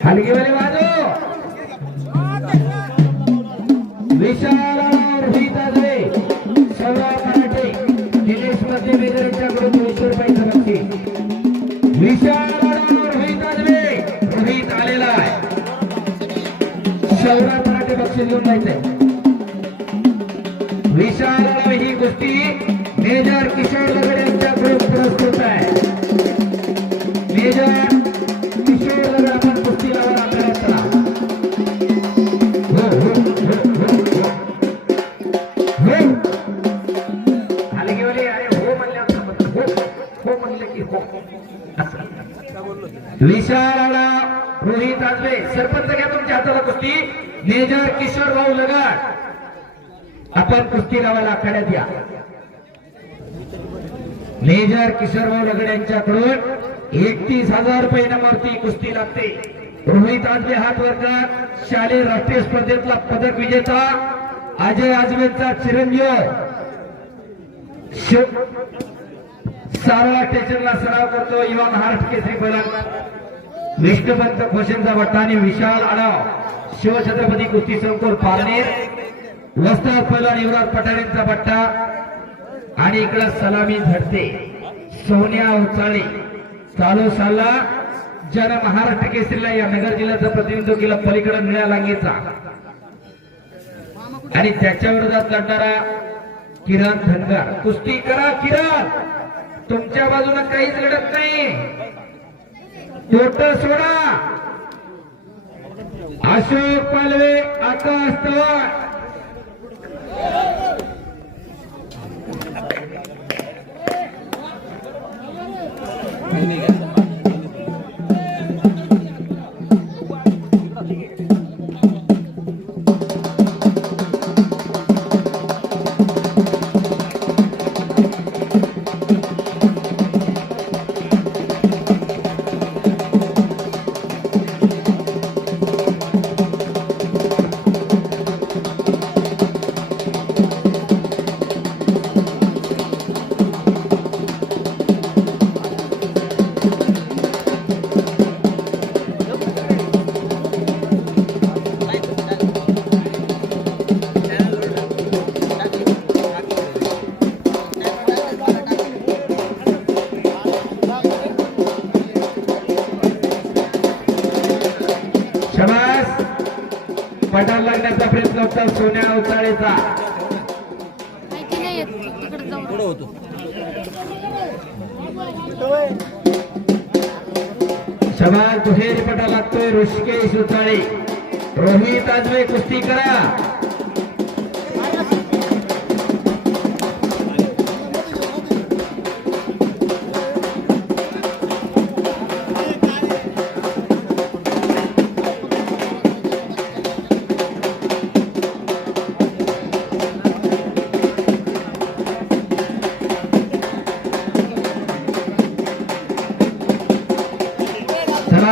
हलगीवाले वाजो विशाल रोहित आजरे सौरव मराठे दिनेशमध्ये दोनशे विशाल रोहित आजरे रोहित आलेला आहे. सौरव मराठे बक्षीस घेऊन जायचंय. विशाल ही गोष्टी मेजर किशोर लगडे यांच्याकडून पुरस्कृत आहे. मेजर विशाल रोहित आजबे सरपंच घ्या तुमच्या हाताला कुस्ती. मेजर किशोर भाऊ लगाड. आपण कुस्ती लावायला आखाड्यात या मेजर किशोरभाऊ लगड यांच्याकडून एकतीस हजार रुपये इनामावरती कुस्ती लागते. रोहित आजबे हात वर्गात शालेय राष्ट्रीय स्पर्धेतला पदक विजेता अजय आजबेंचा चिरंजीव. सारळा स्टेशनला सराव करतो युवा महाराष्ट्र केसरी बैलांना विष्णुपंत खोशेंचा बट्टा आणि विशाल आडाव शिवछत्रपती कुस्ती संकुल पारनेर. वस्ताद पहिला युवराज पठारेंचा भट्टा आणि इकडं सलामी झडते सोन्या उचाळे. चालू साला. ज्यानं महाराष्ट्र केसरीला या नगर जिल्ह्याचं प्रतिनिधित्व केलं पलीकडे निळ्या लांगेचा. आणि त्याच्या विरोधात लढणारा किरण धनगर. कुस्ती करा किरण! तुमच्या बाजूला काहीच लढत नाही. तोट सोडा. अशोक पालवे आकाश चव्हाण शबास! पटाल लागण्याचा प्रयत्न होता सोन्या अवताळेचा शबास दुहेरी पटा लागतोय ऋषिकेश उचाळे रोहित आजवे कुस्ती करा.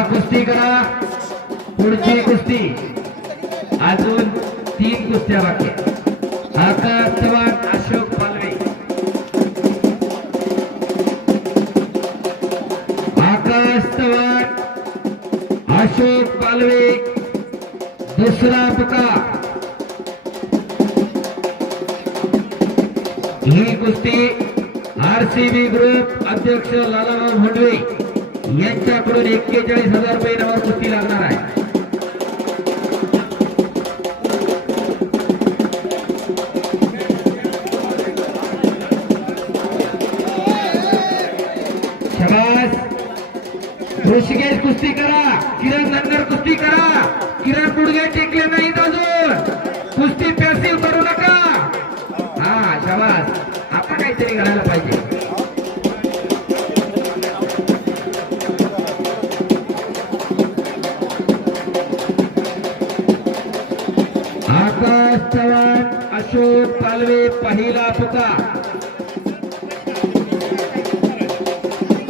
कुस्ती करा. पुढची कुस्ती. अजून तीन कुस्त्या बाकी. आहेत. आकाश चव्हाण अशोक पालवे. आकाश चव्हाण अशोक पालवे. दुसरा पुकार ही कुस्ती आरसीबी ग्रुप अध्यक्ष लालाराव भंडवे यांच्याकडून एक्केचाळीस हजार रुपये नावावर कुस्ती लागणार आहे. ऋषिकेश कुस्ती करा. किरण नंदर कुस्ती करा. किरण गुडगे टेकले नाही अजून. कुस्ती पॅसिव्ह करू नका. हा शाबास. आपण काहीतरी करायला पाहिजे. पालवे पहिला तुका.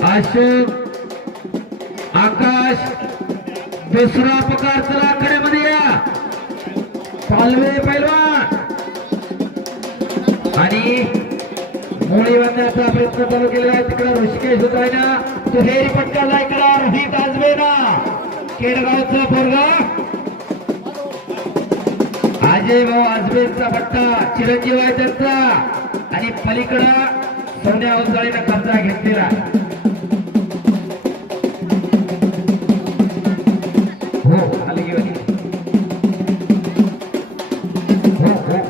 अशोक आकाश दुसरा पकार चला आकड्यामध्ये या. पालवे. पैलवान आणि मोळी बांधण्याचा प्रयत्न चालू केलेला आहे. तिकडे ऋषिकेश होत आहे ना. तो हेरी पटकाला इकडा रोहित आजवे ना केडगावचा पोरगा. अजय भाऊ आजबेचा पट्टा चिरंजीव आहे त्यांचा. आणि पलीकडं सोन्या अवजाळीनं कब्जा घेतलेला. हो, हो, हो,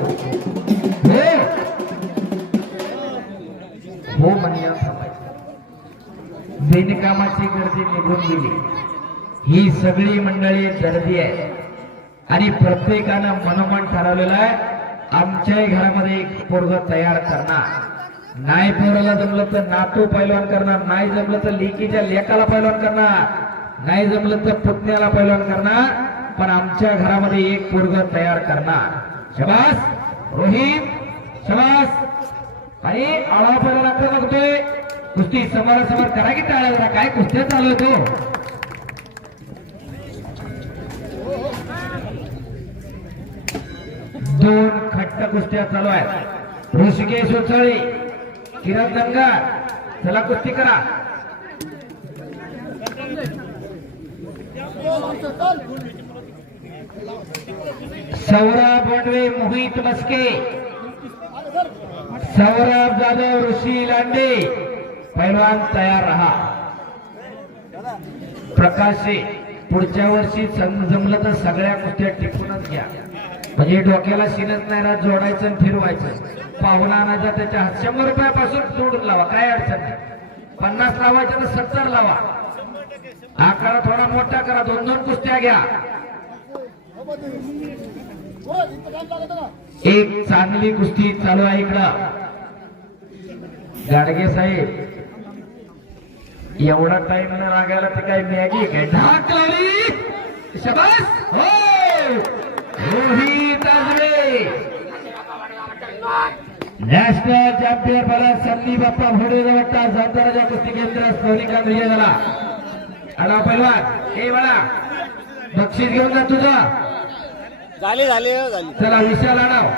हो बिनकामाची गर्दी निघून गेली. ही सगळी मंडळी गर्दी आहे आणि प्रत्येकानं मनोमन ठरवलेलं आहे आमच्याही घरामध्ये एक पोरग तयार करणार. नाही पोराला जमलं तर नातू पैलवान करणार नाही जमलं तर लेकीच्या लेकाला पैलवान करणार नाही जमलं तर पुतण्याला पैलवान करणार पण आमच्या घरामध्ये एक पोरग तयार करणार. शबास रोहित शबास. आणि आळा पैलवान आक्रमक होतोय कुस्ती समोरासमोर करा की टाळ्या जरा काय कुस्त्या चालू आहे दोन खट्ट कुस्त्या चालू आहेत ऋषिकेश उचळी. किरण दंगा. चला कुस्ती करा. सौरभ बंडवे मोहित मस्के सौरभ जाधव ऋषी लांडे. पैलवान तयार रहा. प्रकाशे पुढच्या वर्षी जमलं तर सगळ्या कुस्त्या टिपूनच घ्या. म्हणजे डोक्याला शिनच नाही राहत जोडायचं आणि फिरवायचं. पाहुणा आणायचा त्याच्या हात. शंभर रुपयापासून सोडून लावा काय अडचण नाही. पन्नास लावायचं तर सत्तर लावा. आकडा थोडा मोठा करा दोन दोन कुस्त्या घ्या. एक चांगली कुस्ती चालू आहे इकडं. गाडगे साहेब एवढा टाइम न लागायला तर काय मॅगी काय ढाक लावली. शबास! हो! नॅशनल चॅम्पियन मला संदीप बाप्पा भोडे जवळता साताराच्या कुस्ती केंद्र सोनिका विजय झाला आला पैलवान ए बाळा बक्षीस घेऊन जा तुझं. झाली झाली हो, झाली. चला विशाल आणाव.